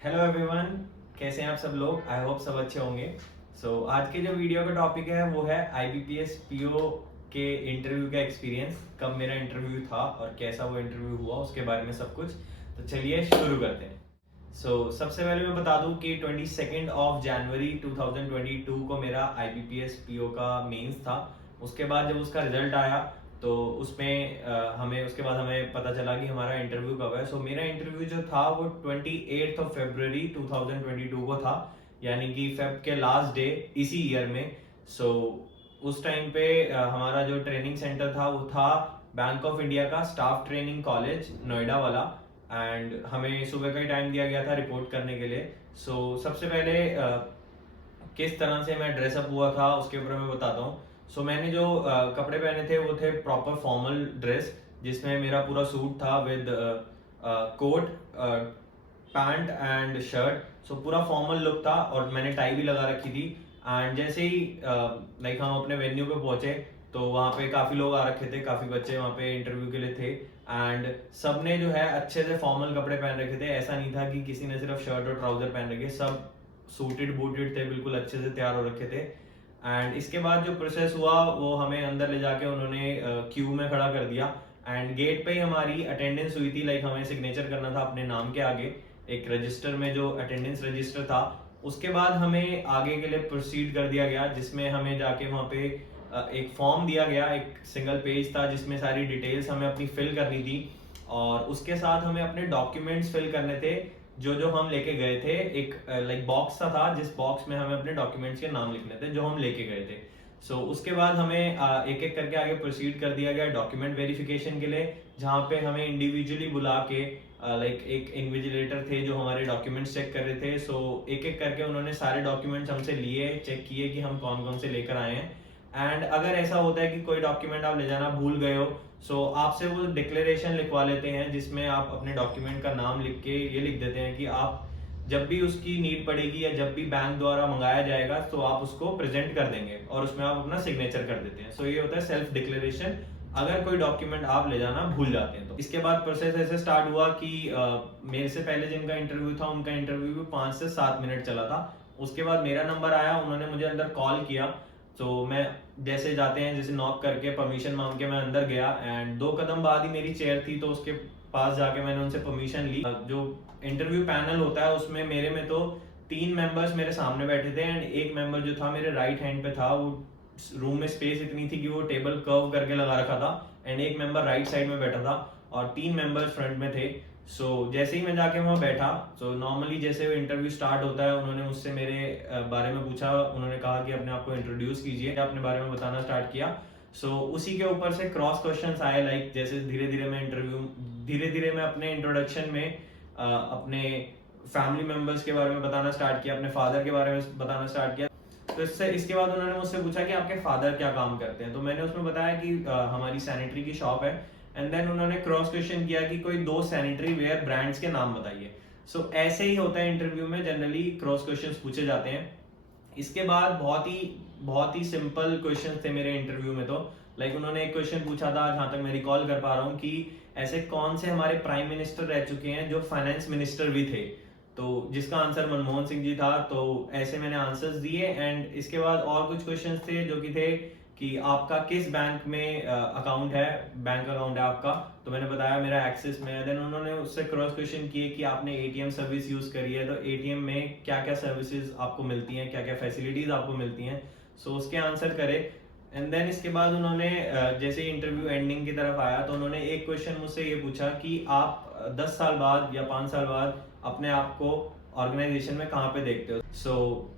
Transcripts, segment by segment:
Hello everyone, कैसे हैं आप सब लोग। आई होप सब अच्छे होंगे। आज के जो वीडियो का टॉपिक है वो है आईबीपीएस पीओ के इंटरव्यू का एक्सपीरियंस। कब मेरा इंटरव्यू था और कैसा वो इंटरव्यू हुआ उसके बारे में सब कुछ। तो चलिए शुरू करते हैं। सबसे पहले मैं बता दूं कि 22 जनवरी 2022 को मेरा आईबीपीएस पीओ का मेंस था। उसके बाद जब उसका रिजल्ट आया तो उसमें हमें उसके बाद हमें पता चला कि हमारा इंटरव्यू कब है। मेरा इंटरव्यू जो था वो 28 फरवरी 2022 को था, यानी कि फेब के लास्ट डे इसी ईयर में। सो उस टाइम पे हमारा जो ट्रेनिंग सेंटर था वो था बैंक ऑफ इंडिया का स्टाफ ट्रेनिंग कॉलेज नोएडा वाला। एंड हमें सुबह का ही टाइम दिया गया था रिपोर्ट करने के लिए। सबसे पहले किस तरह से मैं ड्रेसअप हुआ था उसके ऊपर मैं बताता हूँ। मैंने जो कपड़े पहने थे वो थे प्रॉपर फॉर्मल ड्रेस, जिसमें मेरा पूरा सूट था with coat, pant and shirt. पूरा फॉर्मल लुक था और मैंने टाई भी लगा रखी थी। एंड जैसे ही लाइक हम अपने वेन्यू पे पहुंचे तो वहाँ पे काफ़ी लोग आ रखे थे, काफ़ी बच्चे वहाँ पे इंटरव्यू के लिए थे। एंड सबने जो है अच्छे से फॉर्मल कपड़े पहन रखे थे। ऐसा नहीं था कि किसी ने सिर्फ शर्ट और ट्राउजर पहन रखे, सब सूटेड बूटेड थे, बिल्कुल अच्छे से तैयार हो रखे थे। एंड इसके बाद जो प्रोसेस हुआ वो हमें अंदर ले जाके उन्होंने क्यू में खड़ा कर दिया। एंड गेट पे ही हमारी अटेंडेंस हुई थी, लाइक हमें सिग्नेचर करना था अपने नाम के आगे एक रजिस्टर में, जो अटेंडेंस रजिस्टर था। उसके बाद हमें आगे के लिए प्रोसीड कर दिया गया, जिसमें हमें जाके वहाँ पे एक फॉर्म दिया गया, एक सिंगल पेज था जिसमें सारी डिटेल्स हमें अपनी फिल करनी थी। और उसके साथ हमें अपने डॉक्यूमेंट्स फिल करने थे जो जो हम लेके गए थे। एक लाइक बॉक्स सा था जिस बॉक्स में हमें अपने डॉक्यूमेंट्स के नाम लिखने थे जो हम लेके गए थे। उसके बाद हमें एक एक करके आगे प्रोसीड कर दिया गया डॉक्यूमेंट वेरिफिकेशन के लिए, जहाँ पे हमें इंडिविजुअली बुला के लाइक एक इन्विजिलेटर थे जो हमारे डॉक्यूमेंट्स चेक कर रहे थे। एक एक करके उन्होंने सारे डॉक्यूमेंट्स हमसे लिए, चेक किए कि हम कौन कौन से लेकर आए हैं। एंड अगर ऐसा होता है कि कोई डॉक्यूमेंट आप ले जाना भूल गए हो, आपसे वो डिक्लेरेशन लिखवा लेते हैं जिसमें आप अपने डॉक्यूमेंट का नाम लिख के ये लिख देते हैं कि आप जब भी उसकी नीड पड़ेगी या जब भी बैंक द्वारा मंगाया जाएगा तो आप उसको प्रेजेंट कर देंगे और उसमें आप अपना सिग्नेचर कर देते हैं। ये होता है सेल्फ डिक्लेरेशन अगर कोई डॉक्यूमेंट आप ले जाना भूल जाते हैं तो। इसके बाद प्रोसेस ऐसे स्टार्ट हुआ कि मेरे से पहले जिनका इंटरव्यू था उनका इंटरव्यू भी 5 से 7 मिनट चला था। उसके बाद मेरा नंबर आया, उन्होंने मुझे अंदर कॉल किया। मैं जैसे जाते हैं जैसे नॉक करके परमिशन मांग के मैं अंदर गया। एंड 2 कदम बाद ही मेरी चेयर थी, तो उसके पास जाके मैंने उनसे परमिशन ली। जो इंटरव्यू पैनल होता है उसमें मेरे में तो 3 मेंबर्स मेरे सामने बैठे थे एंड एक मेंबर जो था मेरे राइट हैंड पे था। वो रूम में स्पेस इतनी थी कि वो टेबल कर्व करके लगा रखा था एंड एक मेंबर राइट साइड में बैठा था और 3 मेंबर्स फ्रंट में थे। जैसे ही मैं जाके वहाँ बैठा, नॉर्मली जैसे वो इंटरव्यू स्टार्ट होता है उन्होंने मुझसे मेरे बारे में पूछा। उन्होंने कहा कि अपने आप को इंट्रोड्यूस कीजिए, अपने बारे में बताना स्टार्ट किया। उसी के ऊपर से क्रॉस क्वेश्चंस आए, लाइक जैसे धीरे धीरे मैं अपने इंट्रोडक्शन में अपने फैमिली मेंबर्स के बारे में बताना स्टार्ट किया, अपने फादर के बारे में बताना स्टार्ट किया। इसके बाद उन्होंने मुझसे पूछा कि आपके फादर क्या काम करते हैं। तो मैंने उसमें बताया कि हमारी सैनिटरी की शॉप है। एंड देन उन्होंने क्रॉस क्वेश्चन किया कि कोई 2 सैनिटरी वेयर ब्रांड्स के नाम बताइए। ऐसे ही होता है इंटरव्यू में, जनरली क्रॉस क्वेश्चंस पूछे जाते हैं। इसके बाद बहुत ही सिंपल क्वेश्चन थे मेरे इंटरव्यू में। तो लाइक उन्होंने एक क्वेश्चन पूछा था, जहां तक मैं रिकॉल कर पा रहा हूँ, कि ऐसे कौन से हमारे प्राइम मिनिस्टर रह चुके हैं जो फाइनेंस मिनिस्टर भी थे। जिसका आंसर मनमोहन सिंह जी था। ऐसे मैंने आंसर्स दिए। एंड इसके बाद और कुछ क्वेश्चंस थे जो कि थे कि आपका किस बैंक में अकाउंट है, बैंक अकाउंट है आपका। तो मैंने बताया मेरा एक्सिस में है। देन उन्होंने उससे क्रॉस क्वेश्चन किए कि आपने एटीएम सर्विस यूज करी है, तो एटीएम में क्या क्या सर्विसेज आपको मिलती हैं, क्या क्या फैसिलिटीज आपको मिलती हैं। उसके आंसर करे। एंड देन इसके बाद उन्होंने जैसे इंटरव्यू एंडिंग की तरफ आया तो उन्होंने एक क्वेश्चन मुझसे ये पूछा कि आप 10 साल बाद या 5 साल बाद अपने आप को ऑर्गेनाइजेशन में कहाँ पे देखते हो।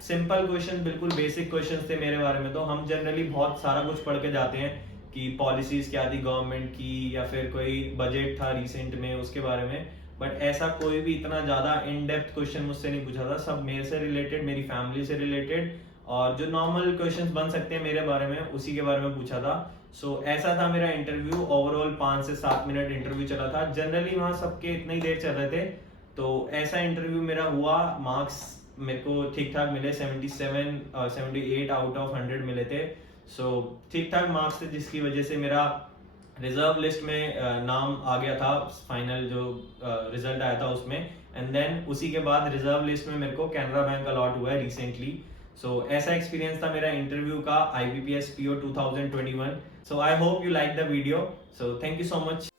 सिंपल क्वेश्चन, बिल्कुल बेसिक क्वेश्चन थे मेरे बारे में। तो हम जनरली बहुत सारा कुछ पढ़ के जाते हैं कि पॉलिसीज क्या थी गवर्नमेंट की, या फिर कोई बजट था रिसेंट में उसके बारे में। बट ऐसा कोई भी इतना ज्यादा इन डेप्थ क्वेश्चन मुझसे नहीं पूछा था। सब मेरे से रिलेटेड, मेरी फैमिली से रिलेटेड, और जो नॉर्मल क्वेश्चंस बन सकते हैं मेरे बारे में उसी के बारे में पूछा था। ऐसा था मेरा इंटरव्यू। ओवरऑल 5 से 7 मिनट इंटरव्यू चला था। जनरली वहाँ सबके इतनी देर चल रहे थे। ऐसा इंटरव्यू मेरा हुआ। मार्क्स मेरे को ठीक ठाक मिले, 78 आउट ऑफ 100 मिले थे। ठीक ठाक मार्क्स थे, जिसकी वजह से मेरा रिजर्व लिस्ट में नाम आ गया था। फाइनल जो रिजल्ट आया था उसमें एंड देन उसी के बाद रिजर्व लिस्ट में मेरे को कैनरा बैंक अलॉट हुआ है रिसेंटली। सो ऐसा एक्सपीरियंस था मेरा इंटरव्यू का IBPS PO 2021। So I hope you like the video. So thank you so much.